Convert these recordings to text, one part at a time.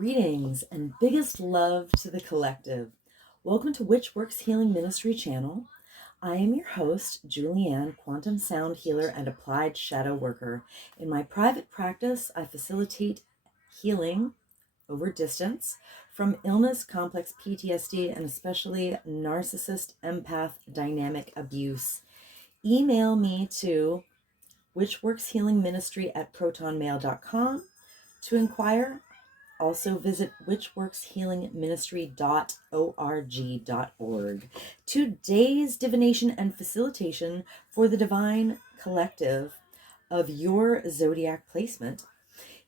Greetings and biggest love to the collective. Welcome to Witch Works Healing Ministry channel. I am your host, Julianne, quantum sound healer and applied shadow worker. In my private practice, I facilitate healing over distance from illness, complex PTSD, and especially narcissist, empath, dynamic abuse. Email me to witchworkshealingministry@protonmail.com to inquire. Also visit witchworkshealingministry.org. Today's divination and facilitation for the divine collective of your zodiac placement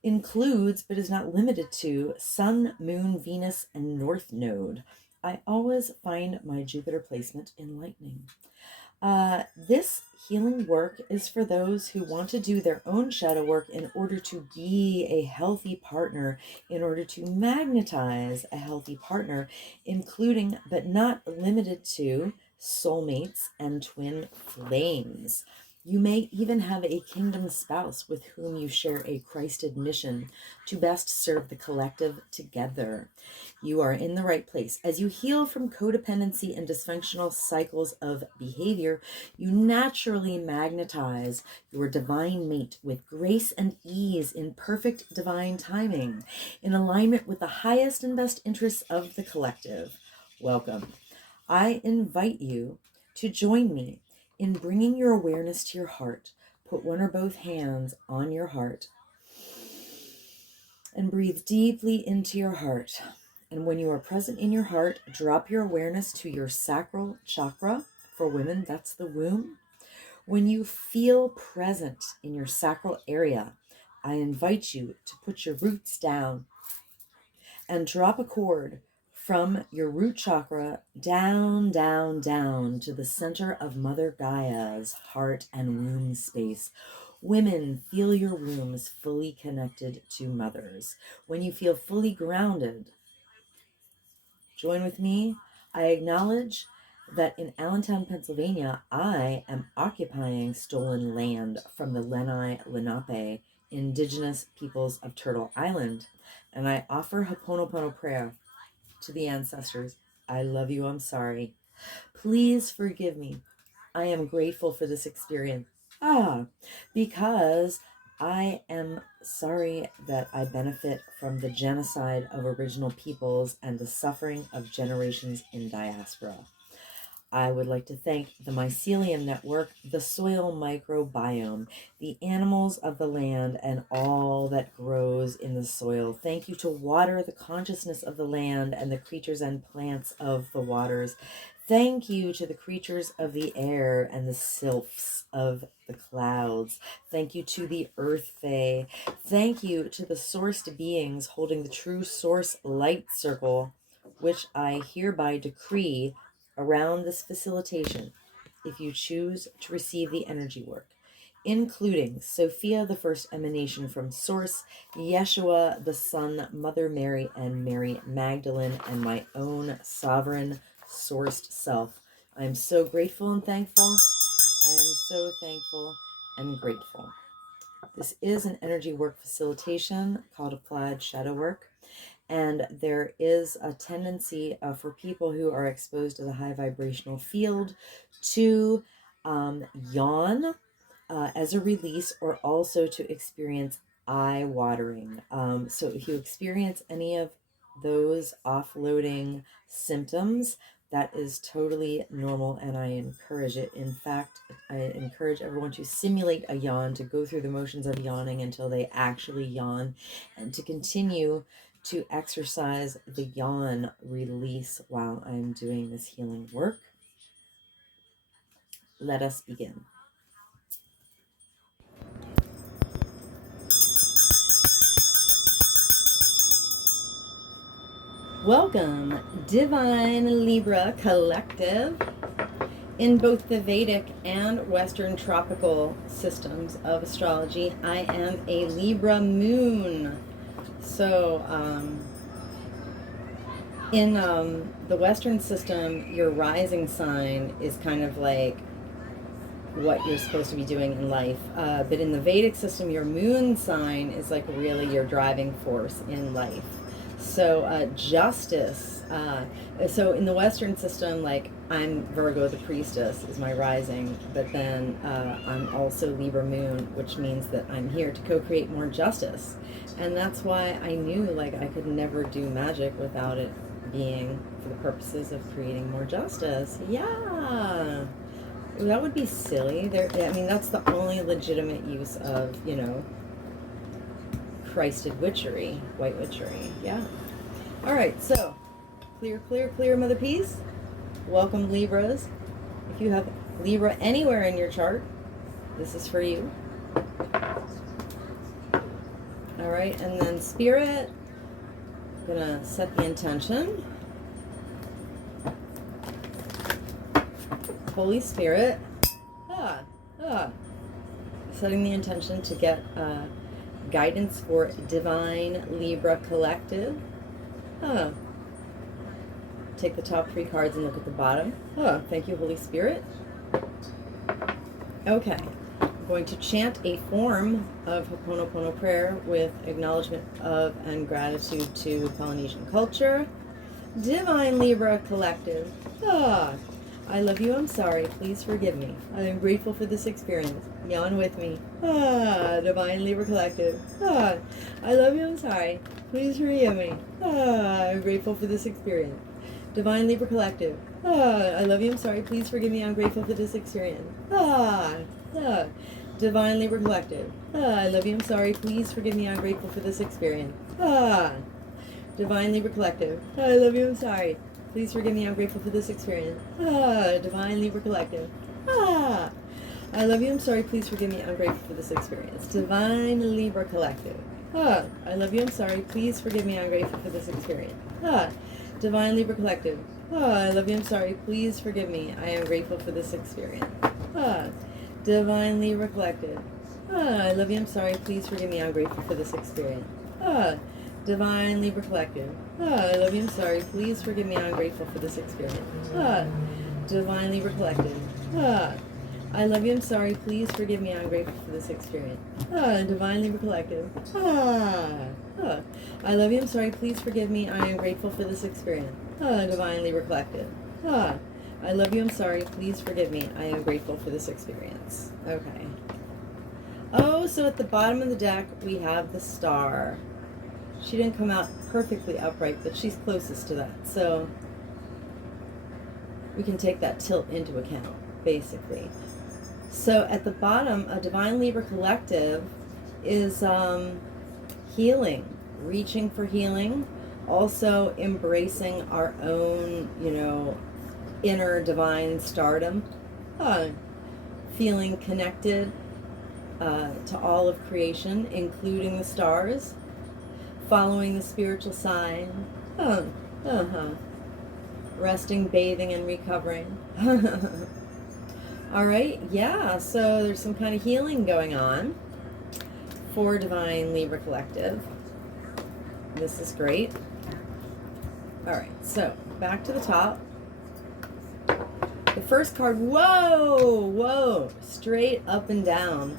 includes, but is not limited to, Sun, Moon, Venus, and North Node. I always find my Jupiter placement enlightening. This healing work is for those who want to do their own shadow work in order to be a healthy partner, in order to magnetize a healthy partner, including but not limited to soulmates and twin flames. You may even have a kingdom spouse with whom you share a Christed mission to best serve the collective together. You are in the right place. As you heal from codependency and dysfunctional cycles of behavior, you naturally magnetize your divine mate with grace and ease in perfect divine timing, in alignment with the highest and best interests of the collective. Welcome. I invite you to join me in bringing your awareness to your heart. Put one or both hands on your heart and breathe deeply into your heart. And when you are present in your heart, drop your awareness to your sacral chakra. For women, that's the womb. When you feel present in your sacral area, I invite you to put your roots down and drop a cord from your root chakra down, down, down to the center of Mother Gaia's heart and womb space. Women, feel your wombs fully connected to mothers. When you feel fully grounded, join with me. I acknowledge that in Allentown, Pennsylvania, I am occupying stolen land from the Lenni Lenape, indigenous peoples of Turtle Island, and I offer Ho'oponopono prayer to the ancestors. I love you, I'm sorry. Please forgive me. I am grateful for this experience. Because I am sorry that I benefit from the genocide of original peoples and the suffering of generations in diaspora. I would like to thank the Mycelium Network, the soil microbiome, the animals of the land, and all that grows in the soil. Thank you to water, the consciousness of the land, and the creatures and plants of the waters. Thank you to the creatures of the air and the sylphs of the clouds. Thank you to the Earth Fae. Thank you to the sourced beings holding the true source light circle, which I hereby decree around this facilitation, if you choose to receive the energy work, including Sophia, the first emanation from Source, Yeshua, the Son, Mother Mary, and Mary Magdalene, and my own sovereign sourced self. I am so grateful and thankful. I am so thankful and grateful. This is an energy work facilitation called Applied Shadow Work. And there is a tendency for people who are exposed to the high vibrational field to yawn as a release, or also to experience eye watering. So if you experience any of those offloading symptoms, that is totally normal, and I encourage it. In fact, I encourage everyone to simulate a yawn, to go through the motions of yawning until they actually yawn, and to continue to exercise the yawn release while I'm doing this healing work. Let us begin. Welcome, Divine Libra Collective. In both the Vedic and Western tropical systems of astrology, I am a Libra moon. So, in the Western system, your rising sign is kind of like what you're supposed to be doing in life. But in the Vedic system, your moon sign is like really your driving force in life. So justice. So in the Western system, like, I'm Virgo, the priestess is my rising, but then I'm also Libra moon, which means that I'm here to co-create more justice. And that's why I knew, like, I could never do magic without it being for the purposes of creating more justice. Yeah. That would be silly. I mean, that's the only legitimate use of, you know, Christed witchery, white witchery. Yeah. All right, so clear, clear, clear, Mother Peace. Welcome, Libras. If you have Libra anywhere in your chart, this is for you. All right, and then Spirit, I'm gonna set the intention. Holy Spirit, setting the intention to get guidance for Divine Libra Collective. Take the top 3 cards and look at the bottom. Thank you, Holy Spirit. Okay, I'm going to chant a form of Ho'oponopono prayer with acknowledgement of and gratitude to Polynesian culture. Divine Libra Collective. I love you, I'm sorry, please forgive me. I am grateful for this experience. Yawn with me. Divine Libra Collective. I love you, I'm sorry, please forgive me. I'm grateful for this experience. Divine Libra Collective. I love you, I'm sorry, please forgive me, I'm grateful for this experience. Divine Libra Collective. I love you, I'm sorry, please forgive me, I'm grateful for this experience. Divine Libra Collective. I love you, I'm sorry. Please forgive me, I'm grateful for this experience. Divine Libra Collective. I love you, I'm sorry, please forgive me, I'm grateful for this experience. Divine Libra Collective. I love you, I'm sorry, please forgive me, I'm grateful for this experience. Divine Libra Collective. I love you, I'm sorry, please forgive me, I am grateful for this experience. Divine Libra Collective. I love you, I'm sorry, please forgive me, I'm grateful for this experience. Divine Libra Collective. I love you, I'm sorry, please forgive me, I'm grateful for this experience. Divine Libra Collective. I love you, I'm sorry, please forgive me, I'm grateful for this experience. Divine Libra Collective. I love you, I'm sorry, please forgive me, I am grateful for this experience. Divine Libra Collective. I love you, I'm sorry, please forgive me, I am grateful for this experience. Okay. Oh, so at the bottom of the deck, we have the Star. She didn't come out perfectly upright, but she's closest to that. So we can take that tilt into account, basically. So at the bottom, a Divine Libra Collective is healing, reaching for healing, also embracing our own, you know, inner divine stardom, feeling connected to all of creation, including the stars, following the spiritual sign, resting, bathing, and recovering. All right, yeah, so there's some kind of healing going on for Divine Libra Collective. This is great. All right, so back to the top. The first card, whoa, straight up and down,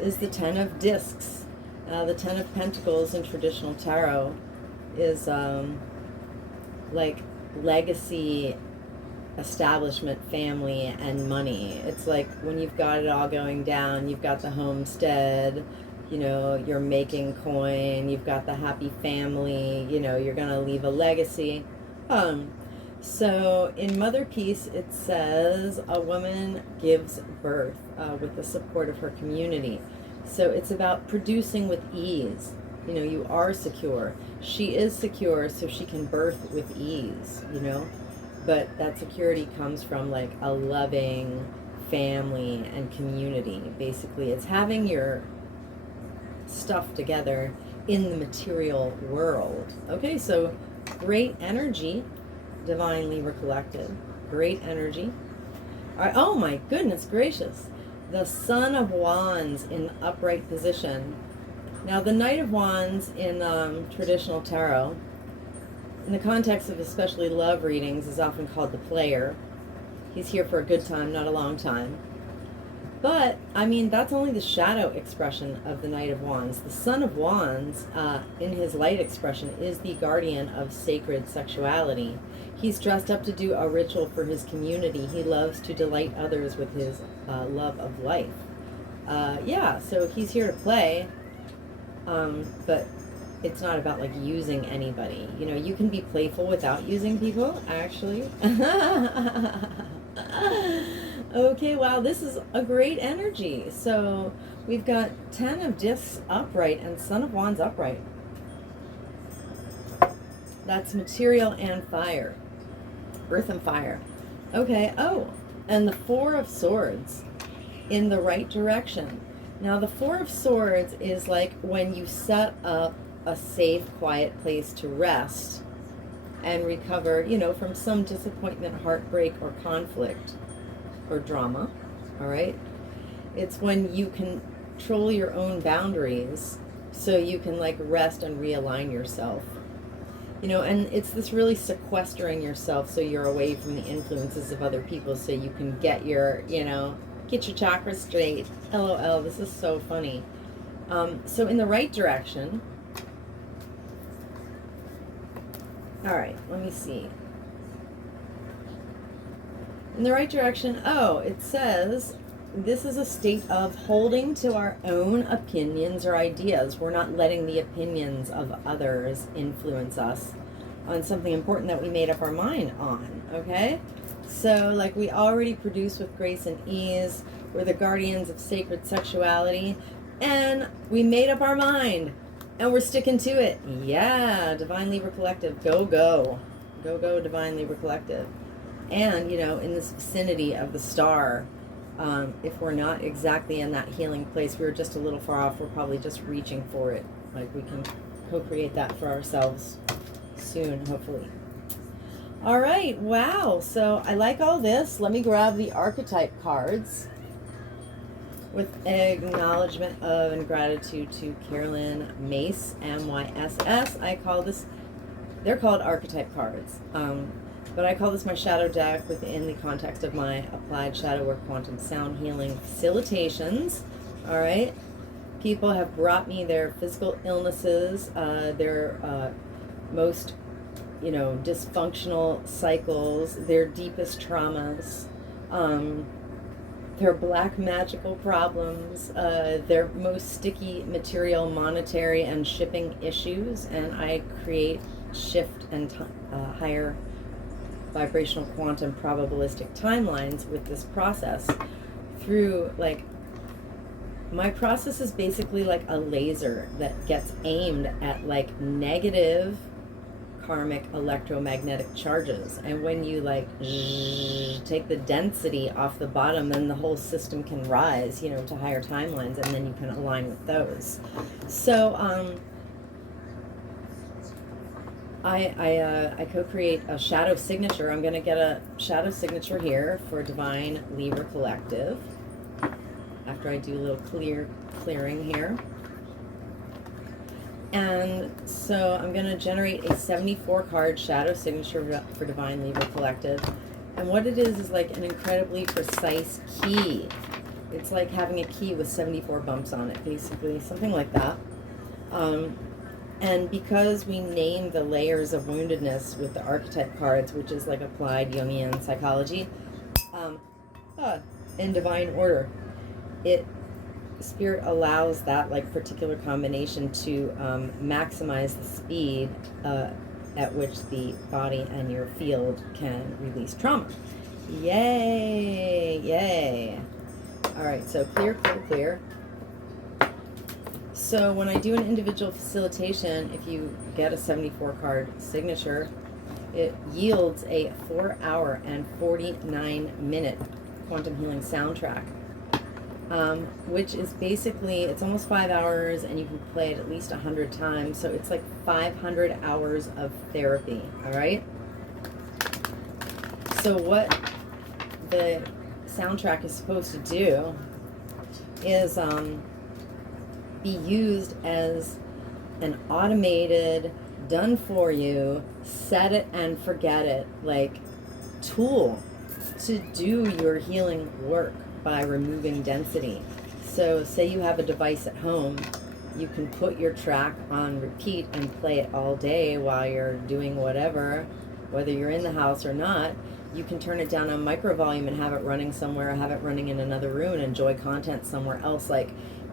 is the Ten of Discs. The Ten of Pentacles in traditional tarot is like legacy, establishment, family, and money. It's like when you've got it all going down, you've got the homestead, you know, you're making coin, you've got the happy family, you know, you're gonna leave a legacy. So in Mother Peace, it says a woman gives birth with the support of her community. So it's about producing with ease. You know, you are secure. She is secure, so she can birth with ease, you know. But that security comes from like a loving family and community. Basically, it's having your stuff together in the material world. Okay, so great energy, Divine Libra Collective. Great energy. All right, oh my goodness gracious. The Son of Wands in upright position. Now, the Knight of Wands in traditional tarot, in the context of especially love readings, is often called the player. He's here for a good time, not a long time. But, I mean, that's only the shadow expression of the Knight of Wands. The Son of Wands, in his light expression, is the guardian of sacred sexuality. He's dressed up to do a ritual for his community. He loves to delight others with his love of life. Yeah, so he's here to play, but it's not about, like, using anybody. You know, you can be playful without using people, actually. Okay, wow, this is a great energy. So we've got 10 of Discs upright and Son of Wands upright. That's material and fire. Earth and fire. Okay, oh, and the Four of Swords in the right direction. Now, the Four of Swords is like when you set up a safe, quiet place to rest and recover, you know, from some disappointment, heartbreak, or conflict. Or drama, all right? It's when you control your own boundaries so you can, like, rest and realign yourself. You know, and it's this really sequestering yourself so you're away from the influences of other people so you can get your, you know, get your chakras straight. LOL, this is so funny. So in the right direction, all right, let me see. In the right direction, oh, it says this is a state of holding to our own opinions or ideas. We're not letting the opinions of others influence us on something important that we made up our mind on, okay? So, like, we already produce with grace and ease. We're the guardians of sacred sexuality, and we made up our mind, and we're sticking to it. Yeah, Divine Libra Collective, go, go. Go, go, Divine Libra Collective. And, you know, in this vicinity of the star, if we're not exactly in that healing place, we're just a little far off, we're probably just reaching for it. Like, we can co-create that for ourselves soon, hopefully. All right, wow. So I like all this. Let me grab the archetype cards with acknowledgement of and gratitude to Carolyn Mace, M-Y-S-S. I call this, they're called archetype cards. But I call this my shadow deck within the context of my applied shadow work quantum sound healing facilitations. All right. People have brought me their physical illnesses, their most, you know, dysfunctional cycles, their deepest traumas, their black magical problems, their most sticky material, monetary, and shipping issues. And I create, shift, and higher vibrational quantum probabilistic timelines with this process through, like, my process is basically like a laser that gets aimed at, like, negative karmic electromagnetic charges, and when you, like, take the density off the bottom, then the whole system can rise, you know, to higher timelines, and then you can align with those. So I co-create a shadow signature. I'm going to get a shadow signature here for Divine Libra Collective after I do a little clearing here. And so I'm going to generate a 74 card shadow signature for Divine Libra Collective. And what it is like an incredibly precise key. It's like having a key with 74 bumps on it, basically, something like that. And because we name the layers of woundedness with the archetype cards, which is like applied Jungian psychology, in divine order, Spirit allows that, like, particular combination to maximize the speed at which the body and your field can release trauma. Yay! Yay! All right, so clear, clear, clear. So when I do an individual facilitation, if you get a 74 card signature, it yields a 4-hour and 49-minute quantum healing soundtrack, which is basically, it's almost 5 hours, and you can play it at least 100 times. So it's like 500 hours of therapy. All right. So what the soundtrack is supposed to do is be used as an automated, done for you, set it and forget it, like, tool to do your healing work. by removing density. So say you have a device at home, you can put your track on repeat and play it all day while you're doing whatever, whether you're in the house or not. You can turn it down on micro volume and have it running somewhere, have it running in another room and enjoy content somewhere else. Like,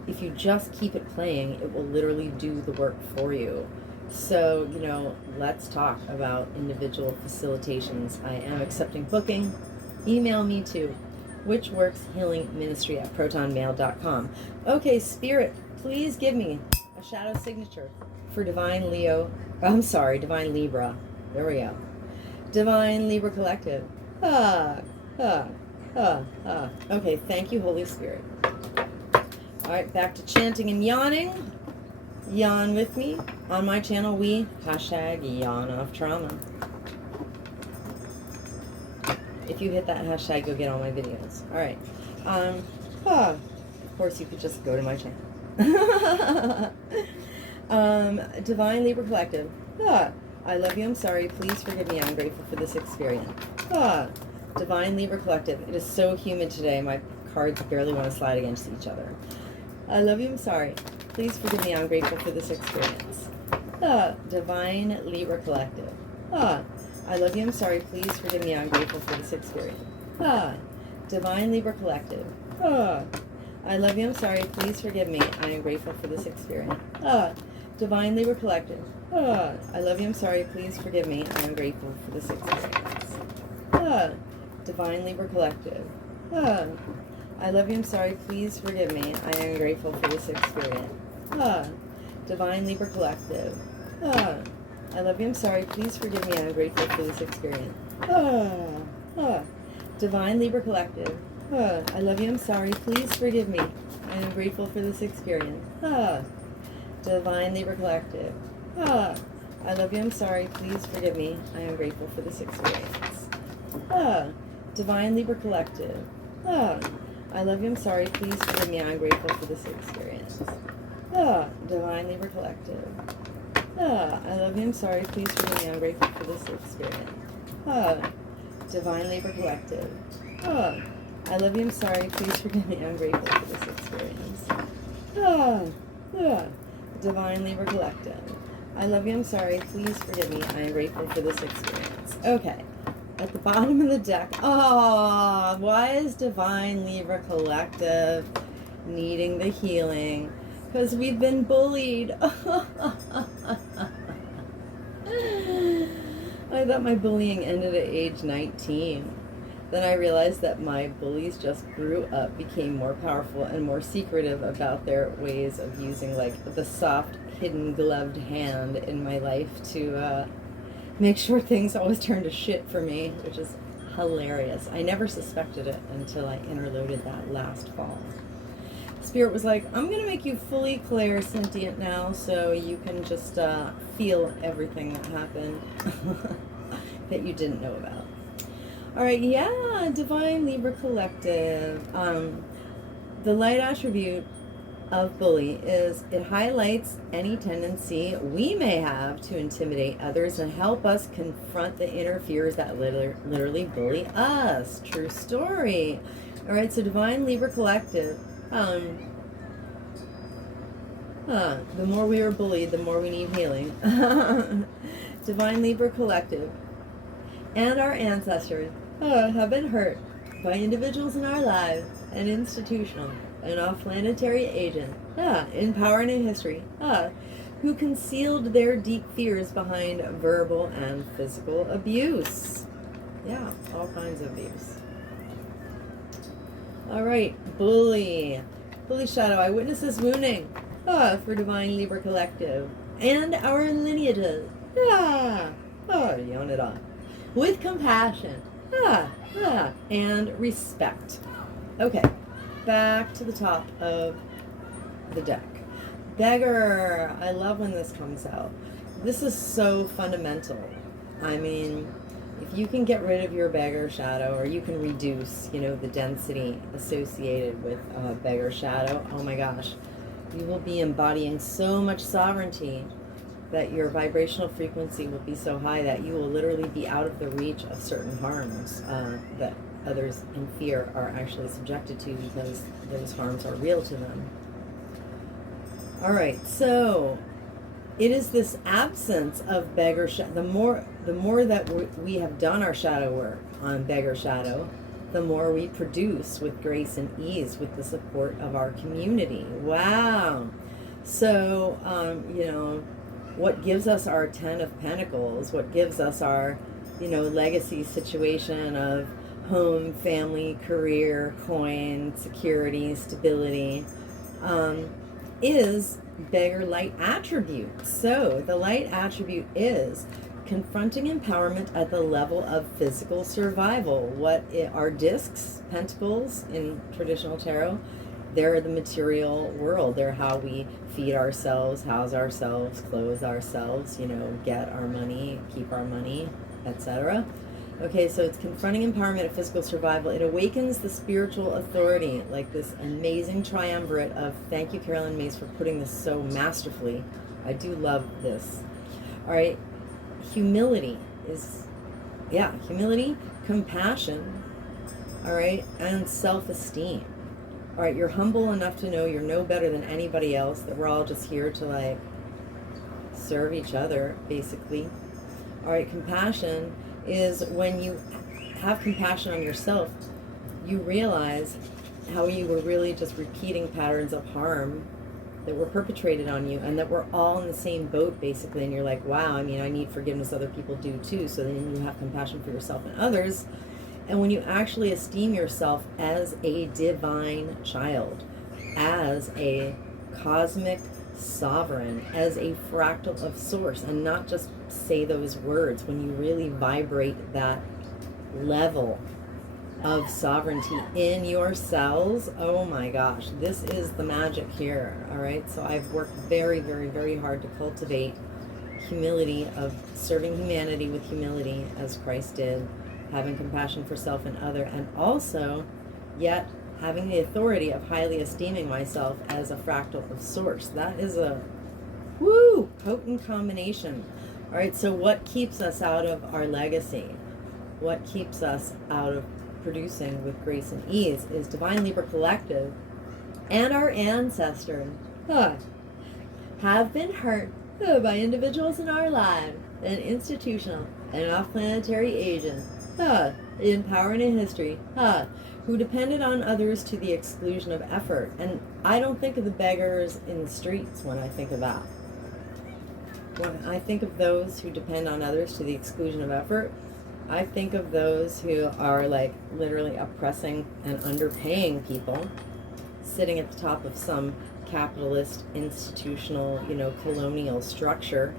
if you just keep it playing, it will literally do the work for you. So, you know, let's talk about individual facilitations. I am accepting booking. Email me to whichworkshealingministry@protonmail.com. Okay, Spirit, please give me a shadow signature for Divine Libra. There we go. Divine Libra Collective. Okay, thank you, Holy Spirit. All right, back to chanting and yawning. Yawn with me. On my channel, we #yawn off trauma. If you hit that hashtag, you'll get all my videos. All right. Of course, you could just go to my channel. Divine Libra Collective. I love you. I'm sorry. Please forgive me. I'm grateful for this experience. Divine Libra Collective. It is so humid today. My cards barely want to slide against each other. I love you. I'm sorry. Please forgive me. I'm grateful for this experience. Divine Libra Collective. I love you. I'm sorry. Please forgive me. I'm grateful for this experience. Divine Libra Collective. I love you. I'm sorry. Please forgive me. I am grateful for this experience. Divine Libra Collective. I love you. I'm sorry. Please forgive me. I am grateful for this experience. Divine Libra Collective. I love you. I'm sorry. Please forgive me. I am grateful for this experience. Divine Libra Collective. I love you. I'm sorry. Please forgive me. I am grateful for this experience. Divine Libra Collective. I love you. I'm sorry. Please forgive me. I am grateful for this experience. Divine Libra Collective. I love you. I'm sorry. Please forgive me. I am grateful for this experience. Divine Libra Collective. I love you. I'm sorry. Please forgive me. I am grateful for this experience. Divine Libra Collective. I love you. I'm sorry. Please forgive me. I'm grateful for this experience. Divine Libra Collective. I love you. I'm sorry. Please forgive me. I'm grateful for this experience. Divine Libra Collective. I love you. I'm sorry. Please forgive me. I am grateful for this experience. Okay. At the bottom of the deck. Why is Divine Libra Collective needing the healing? Because we've been bullied. I thought my bullying ended at age 19. Then I realized that my bullies just grew up, became more powerful and more secretive about their ways of using like the soft, hidden, gloved hand in my life to make sure things always turned to shit for me, which is hilarious. I never suspected it until I interloaded that last fall. Spirit was like, I'm going to make you fully clairsentient now so you can just feel everything that happened that you didn't know about. All right, yeah, Divine Libra Collective. The light attribute of bully is it highlights any tendency we may have to intimidate others and help us confront the inner fears that literally bully us. True story. All right, so Divine Libra Collective. The more we are bullied, the more we need healing. Divine Libra Collective and our ancestors have been hurt by individuals in our lives and institutional and off-planetary agents in power and in history who concealed their deep fears behind verbal and physical abuse. Yeah, all kinds of abuse. All right, bully. Bully shadow. I witness this wounding for Divine Libra Collective and our lineages. Yawn it off. With compassion. And respect. Okay, back to the top of the deck. Beggar. I love when this comes out. This is so fundamental. I mean, if you can get rid of your beggar shadow, or you can reduce, the density associated with beggar shadow, oh my gosh, you will be embodying so much sovereignty that your vibrational frequency will be so high that you will literally be out of the reach of certain harms that others in fear are actually subjected to, because those harms are real to them. All right, so it is this absence of beggar shadow. The more that we have done our shadow work on beggar shadow, the more we produce with grace and ease with the support of our community. Wow. So, what gives us our 10 of Pentacles, what gives us our, legacy situation of home, family, career, coin, security, stability, is beggar light attribute. So the light attribute is confronting empowerment at the level of physical survival. What are discs, pentacles in traditional tarot? They're the material world. They're how we feed ourselves, house ourselves, clothe ourselves, get our money, keep our money, etc. Okay, so it's confronting empowerment of physical survival. It awakens the spiritual authority, like this amazing triumvirate of, thank you, Carolyn Mays, for putting this so masterfully. I do love this. All right, humility is, humility, compassion, all right, and self-esteem. All right, you're humble enough to know you're no better than anybody else, that we're all just here to, serve each other, basically. All right, compassion is when you have compassion on yourself, you realize how you were really just repeating patterns of harm that were perpetrated on you, and that we're all in the same boat, basically. And you're like, wow, I need forgiveness, other people do too. So then you have compassion for yourself and others. And when you actually esteem yourself as a divine child, as a cosmic sovereign, as a fractal of source, and not just say those words, when you really vibrate that level of sovereignty in your cells, oh my gosh, this is the magic here. All right, so I've worked very, very, very hard to cultivate humility, of serving humanity with humility as Christ did, having compassion for self and other, and also yet having the authority of highly esteeming myself as a fractal of source. That is a potent combination. All right, so what keeps us out of our legacy? What keeps us out of producing with grace and ease is Divine Libra Collective and our ancestors have been hurt by individuals in our lives and institutional and off-planetary agents in power and in history who depended on others to the exclusion of effort. And I don't think of the beggars in the streets when I think of that. When I think of those who depend on others to the exclusion of effort, I think of those who are literally oppressing and underpaying people, sitting at the top of some capitalist, institutional, colonial structure,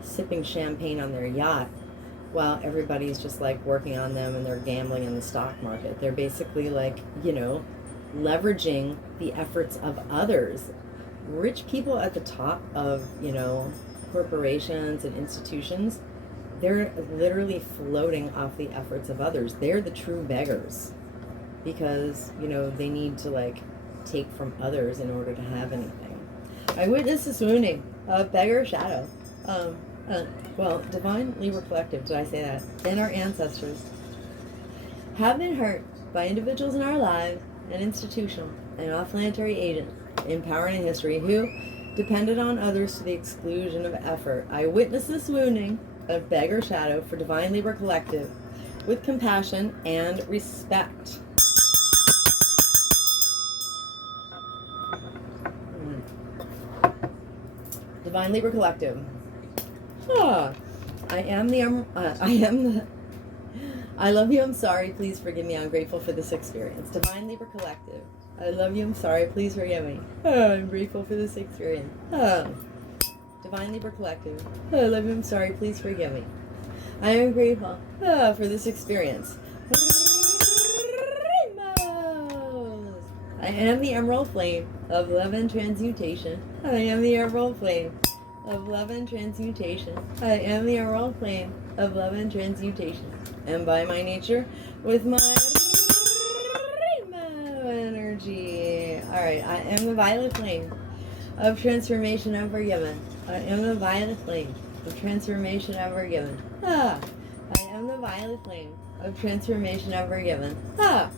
sipping champagne on their yacht, while everybody's just working on them and they're gambling in the stock market. They're basically leveraging the efforts of others. Rich people at the top of, corporations and institutions, they're literally floating off the efforts of others. They're the true beggars, because, they need to take from others in order to have anything. I witnessed this wounding of beggar shadow. Divine Libra Collective, did I say that? And our ancestors have been hurt by individuals in our lives and institutional and off-planetary agents in power and in history who depended on others to the exclusion of effort. I witnessed this wounding of beggar shadow for Divine Libra Collective with compassion and respect. Divine Libra Collective. I love you, I'm sorry, please forgive me, I'm grateful for this experience. Divine Libra Collective. I love you, I'm sorry, please forgive me. I'm grateful for this experience. Divine Libra Collective. I love you, I'm sorry, please forgive me. I am grateful for this experience. I am the emerald flame of love and transmutation. I am the emerald flame of love and transmutation. I am the emerald flame of love and transmutation. And by my nature, with my rainbow energy. Alright, I am the violet flame of transformation and forgiven. I am the violet flame of transformation and forgiven. I am the violet flame of transformation ever given. Ah!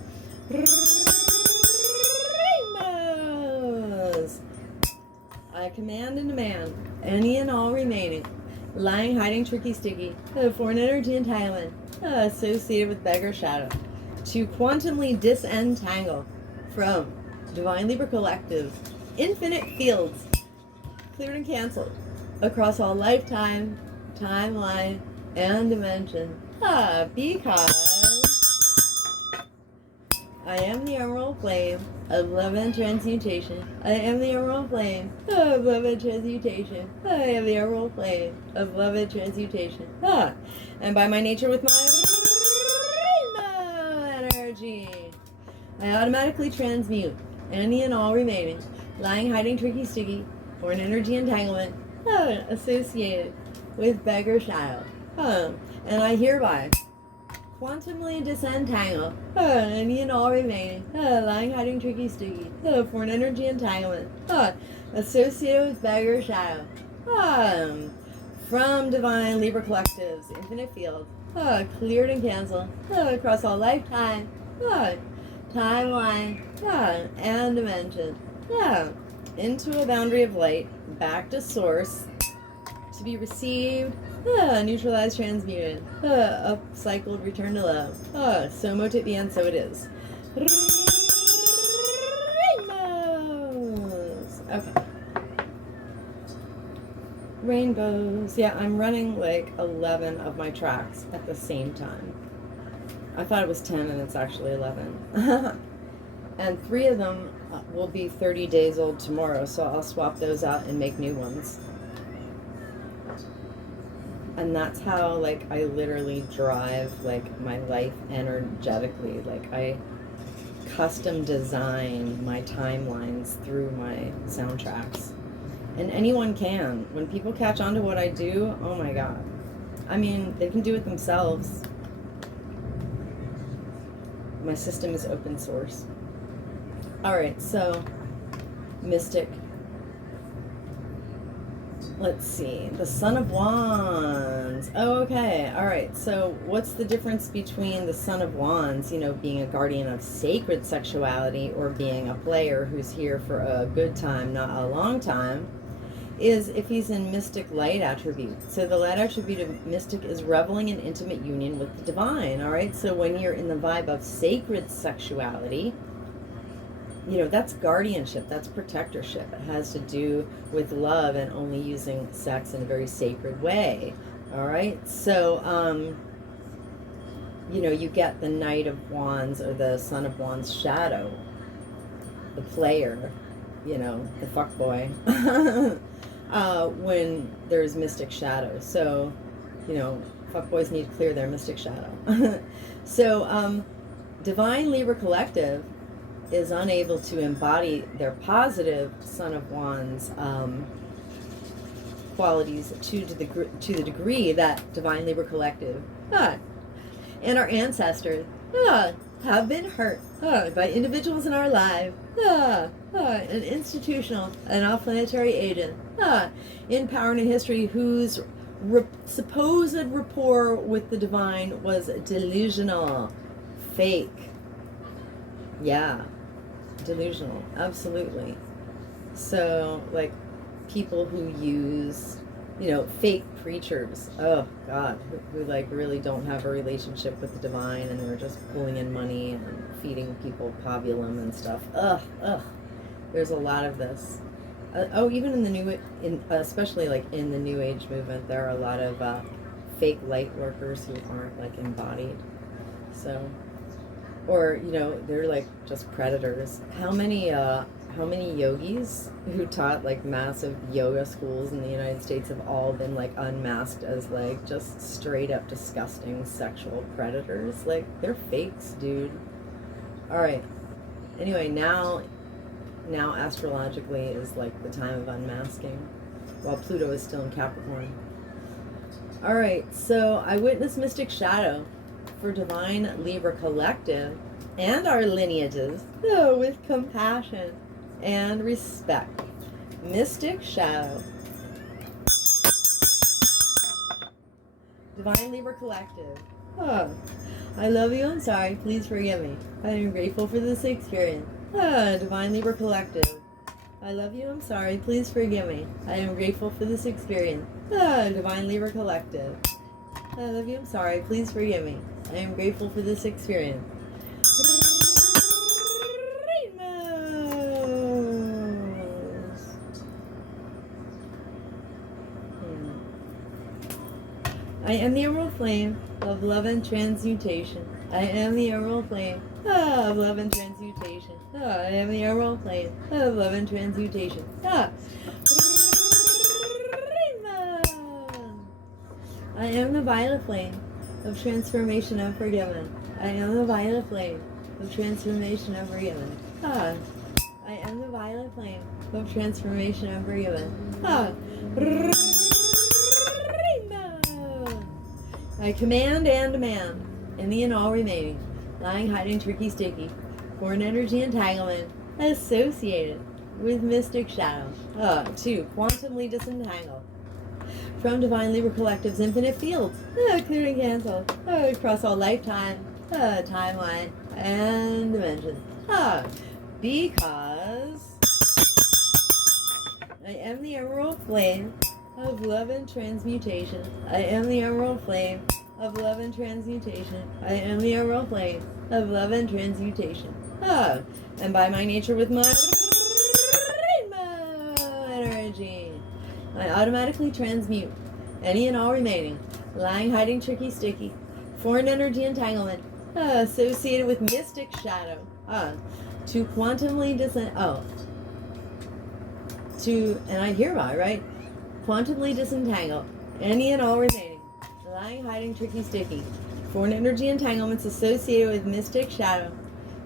Rainbows! I command and demand any and all remaining lying, hiding, tricky, sticky, foreign energy entanglement associated with beggar shadow to quantumly disentangle from Divine Libra Collective's infinite fields, cleared and canceled across all lifetime, timeline, and dimension. Because I am the emerald flame of love and transmutation. I am the emerald flame of love and transmutation. I am the emerald flame of love and transmutation. And by my nature with my rainbow energy, I automatically transmute any and all remaining lying, hiding, tricky, sticky, or an energy entanglement associated with beggar shadow. And I hereby quantumly disentangle any and all remaining lying, hiding, tricky, sticky, for an energy entanglement associated with beggar shadow from Divine Libra Collective's infinite field, cleared and canceled across all lifetime, timeline, and dimension, into a boundary of light, back to source, to be received, neutralized, transmuted, upcycled, return to love. So mote it be, and so it is. Rainbows! Okay. Rainbows. Yeah, I'm running like 11 of my tracks at the same time. I thought it was 10 and it's actually 11. And 3 of them will be 30 days old tomorrow, so I'll swap those out and make new ones. And that's how, like, I literally drive, like, my life energetically. Like, I custom design my timelines through my soundtracks. And anyone can. When people catch on to what I do, oh my God. I mean, they can do it themselves. My system is open source. Alright, so, Mystic. Let's see. The Son of Wands. Oh, okay. Alright, so what's the difference between the Son of Wands, you know, being a guardian of sacred sexuality, or being a player who's here for a good time, not a long time, is if he's in mystic light attribute. So the light attribute of mystic is reveling in intimate union with the divine. Alright, so when you're in the vibe of sacred sexuality, you know, that's guardianship, that's protectorship. It has to do with love and only using sex in a very sacred way. All right, so, you know, you get the Knight of Wands or the Son of Wands shadow, the player, you know, the fuckboy, when there's mystic shadow. So, you know, fuckboys need to clear their mystic shadow. So, Divine Libra Collective is unable to embody their positive Son of Wands qualities to the degree that Divine Libra Collective and our ancestors have been hurt by individuals in our life, an institutional and all-planetary agent in power and in history whose supposed rapport with the divine was delusional, fake. Yeah. Delusional, absolutely. So, like, people who use, you know, fake preachers, oh God, who like really don't have a relationship with the divine, and they're just pulling in money and feeding people pabulum and stuff. There's a lot of this. Even in the especially like in the New Age movement, there are a lot of fake light workers who aren't like embodied. So. Or, you know, they're like just predators. How many yogis who taught like massive yoga schools in the United States have all been like unmasked as like just straight up disgusting sexual predators? Like, they're fakes, dude. Alright. Anyway, now astrologically is like the time of unmasking, while Pluto is still in Capricorn. Alright, so I witness mystic shadow for Divine Libra Collective and our lineages with compassion and respect. Mystic shadow. Divine Libra Collective I love you, I'm sorry, please forgive me. I am grateful for this experience. Divine Libra Collective. I love you, I'm sorry, please forgive me. I am grateful for this experience. Divine Libra Collective. I love you, I'm sorry, please forgive me. I am grateful for this experience. I am the emerald flame of love and transmutation. I am the emerald flame of love and transmutation. I am the emerald flame of love and transmutation. I am the violet flame of transformation and forgiven. I am the violet flame of transformation and forgiven. I am the violet flame of transformation and forgiven. I command and demand any and all remaining, lying, hiding, tricky, sticky, foreign energy entanglement associated with mystic shadow to quantumly disentangle from Divine Libra Collective's infinite fields, clear and cancel, across all lifetime, timeline, and dimensions. Because I am the emerald flame of love and transmutation. I am the emerald flame of love and transmutation. I am the emerald flame of love and transmutation. And by my nature with my rainbow energy, I automatically transmute any and all remaining lying, hiding, tricky, sticky, foreign energy entanglement associated with mystic shadow to quantumly and I hereby, right? Quantumly disentangle any and all remaining lying, hiding, tricky, sticky, foreign energy entanglements associated with mystic shadow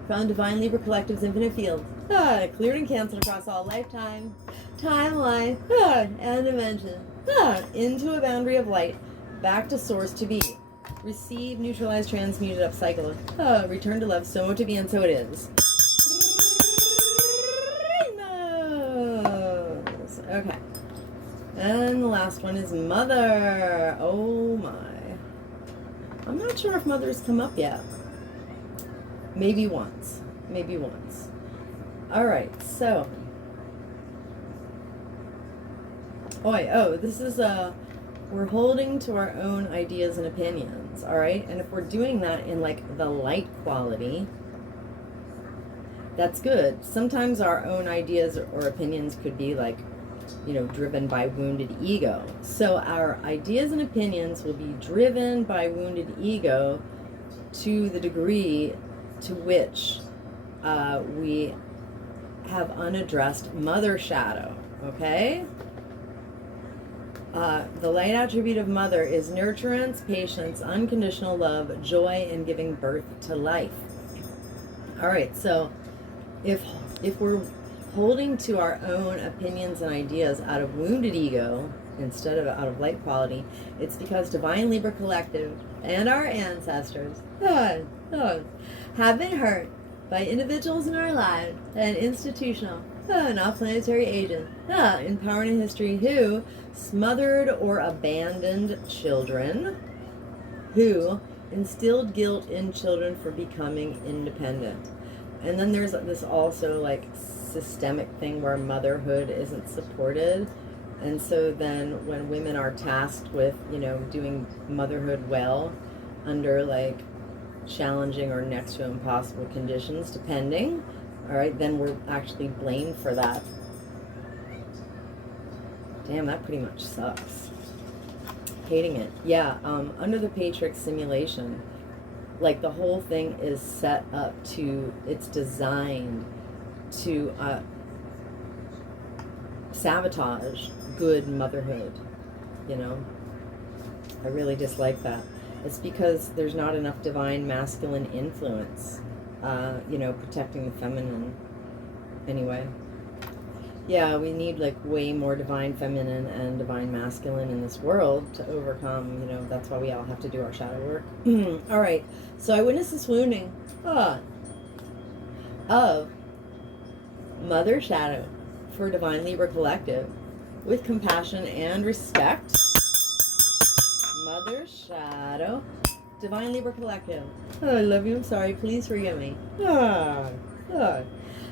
from Divine Libra Collective's infinite field, cleared and canceled across all lifetime, timeline, and dimension, into a boundary of light, back to source to be, receive, neutralize, transmuted, upcycle, return to love, so to be, and so it is. Okay. And the last one is Mother. Oh my. I'm not sure if Mother's come up yet. Maybe once. Maybe once. Alright, so. This is we're holding to our own ideas and opinions. Alright? And if we're doing that in like the light quality, that's good. Sometimes our own ideas or opinions could be like, driven by wounded ego. So our ideas and opinions will be driven by wounded ego to the degree to which we have unaddressed mother shadow, okay? The light attribute of mother is nurturance, patience, unconditional love, joy, and giving birth to life. All right, so if we're holding to our own opinions and ideas out of wounded ego instead of out of light quality, it's because Divine Libra Collective and our ancestors have been hurt by individuals in our lives and institutional, not planetary agents in power and history who smothered or abandoned children, who instilled guilt in children for becoming independent. And then there's this also like systemic thing where motherhood isn't supported, and so then when women are tasked with doing motherhood well under like challenging or next to impossible conditions depending, all right, then we're actually blamed for that. Damn, that pretty much sucks. Hating it. Yeah, under the Patrix simulation, like the whole thing is set up to, it's designed to sabotage good motherhood, I really dislike that. It's because there's not enough divine masculine influence, protecting the feminine. Anyway, yeah, we need like way more divine feminine and divine masculine in this world to overcome, that's why we all have to do our shadow work. All right, so I witnessed this wounding of Mother Shadow for Divine Libra Collective with compassion and respect. Mother Shadow Divine Libra Collective. Oh, I love you. I'm sorry. Please forgive me. Ah, ah.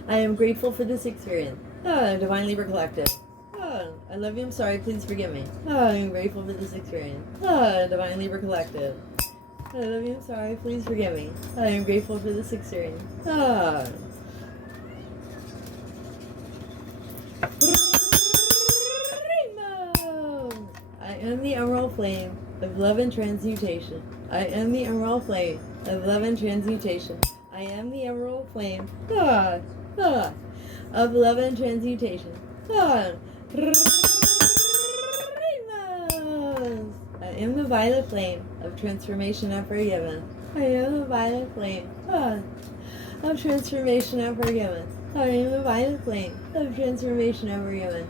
I am grateful for this experience. Ah, Divine Libra Collective. Ah, I love you. I'm sorry. Please forgive me. Ah, I am grateful for this experience. Ah, Divine Libra Collective. I love you. I'm sorry. Please forgive me. I am grateful for this experience. Ah. I am the emerald flame of love and transmutation. I am the emerald flame of love and transmutation. I am the emerald flame of love and transmutation. I am the violet flame of transformation and forgiveness. I am the violet flame of transformation and forgiveness. I am the violet flame of transformation and forgiveness.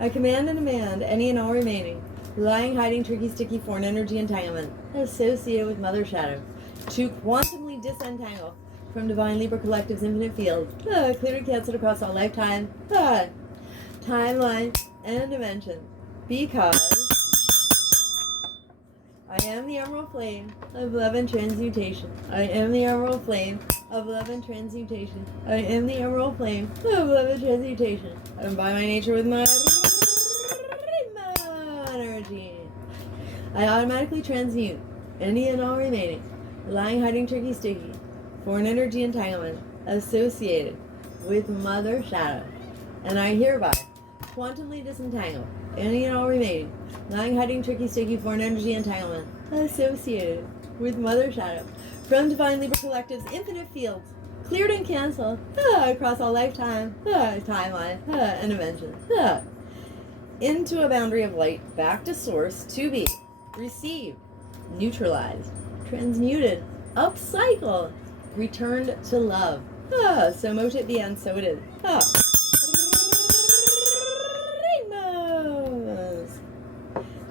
I command and demand any and all remaining lying, hiding, tricky, sticky, foreign energy entanglement associated with Mother Shadow to quantumly disentangle from Divine Libra Collective's infinite field, cleared and canceled across all lifetime, timeline, and dimension, because I am the emerald flame of love and transmutation. I am the emerald flame of love and transmutation. I am the emerald flame of love and transmutation. And by my nature with my energy, I automatically transmute any and all remaining lying, hiding, tricky, sticky, foreign energy entanglement associated with Mother Shadow. And I hereby quantumly disentangle any and all remaining lying, hiding, tricky, sticky, foreign energy entanglement associated with Mother Shadow from Divine Libra Collective's infinite fields, cleared and canceled across all lifetime, timeline, and dimension, into a boundary of light, back to source, to be received, neutralized, transmuted, upcycled, returned to love. So mote it be, and so it is. Rainbows.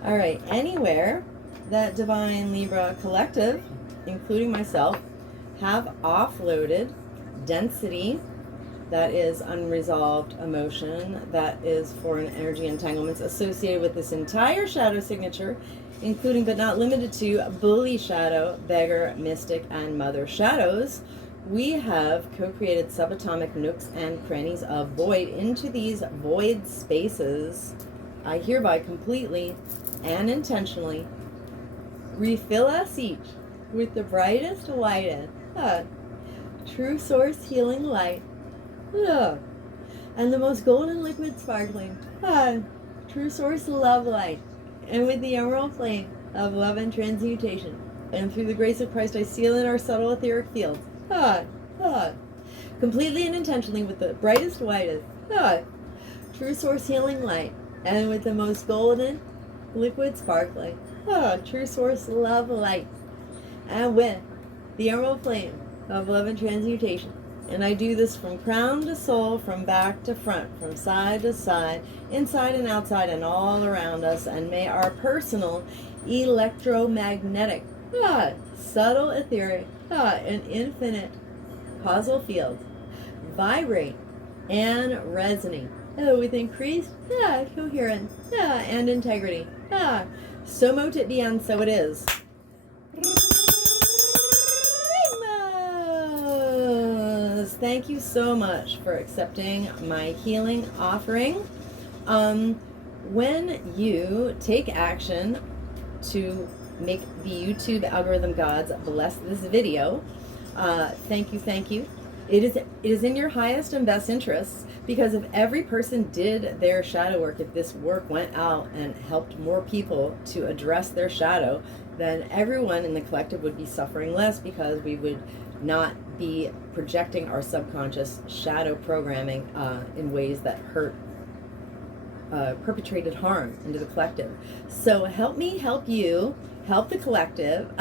All right, anywhere that Divine Libra Collective, including myself, have offloaded density, that is unresolved emotion, that is foreign energy entanglements associated with this entire shadow signature, including but not limited to bully shadow, beggar, mystic, and mother shadows, we have co-created subatomic nooks and crannies of void into these void spaces. I hereby completely and intentionally refill us each with the brightest, whitest, true source healing light, and the most golden liquid sparkling, true source love light, and with the emerald flame of love and transmutation. And through the grace of Christ, I seal in our subtle etheric fields, completely and intentionally with the brightest, whitest, true source healing light, and with the most golden liquid sparkling, true source love light, and with the emerald flame of love and transmutation. And I do this from crown to sole, from back to front, from side to side, inside and outside, and all around us. And may our personal electromagnetic, subtle etheric, and infinite causal fields vibrate and resonate with increased coherence and integrity. So mote it be, and so it is. Thank you so much for accepting my healing offering. When you take action to make the YouTube algorithm gods bless this video, thank you. It is in your highest and best interests, because if every person did their shadow work, if this work went out and helped more people to address their shadow, then everyone in the collective would be suffering less, because we would not be projecting our subconscious shadow programming in ways that hurt, perpetrated harm into the collective. So help me help you, help the collective.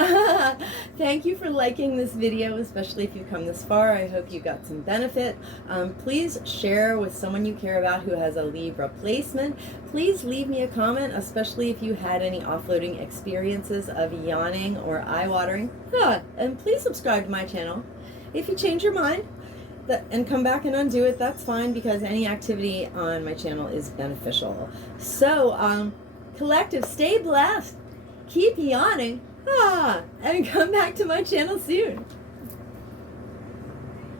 Thank you for liking this video, especially if you've come this far. I hope you got some benefit. Please share with someone you care about who has a Libra placement. Please leave me a comment, especially if you had any offloading experiences of yawning or eye-watering. And please subscribe to my channel. If you change your mind and come back and undo it, that's fine, because any activity on my channel is beneficial. So, Collective, stay blessed. Keep yawning. And come back to my channel soon.